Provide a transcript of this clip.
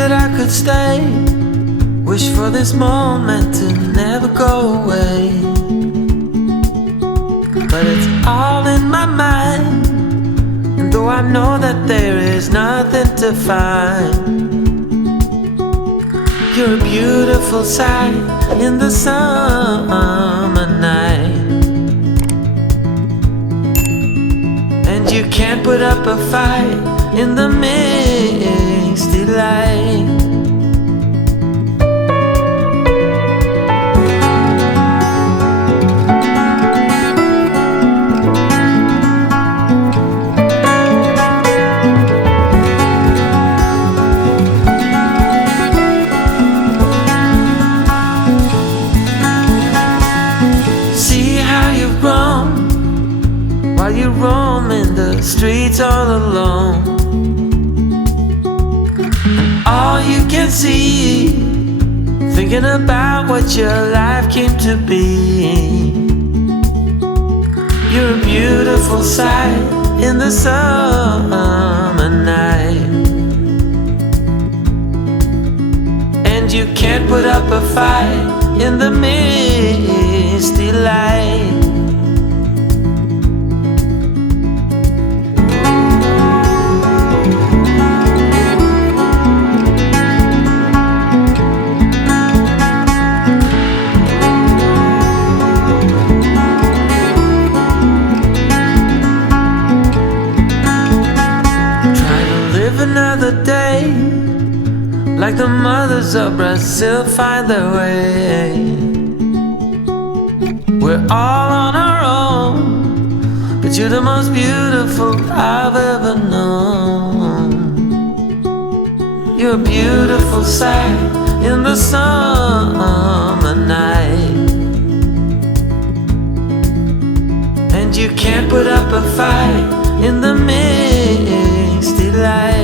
that I could stay. Wish for this moment to never go away. But it's all in my mind, and though I know that there is nothing to find, you're a beautiful sight in the summer night. And you can't put up a fight in the misty light. While you roam in the streets all alone, and all you can see, thinking about what your life came to be. You're a beautiful sight in the summer night, and you can't put up a fight in the misty light. Another day, like the mothers of Brazil find their way. We're all on our own, but you're the most beautiful I've ever known. You're a beautiful sight in the summer night, and you can't put up a fight in the misty light.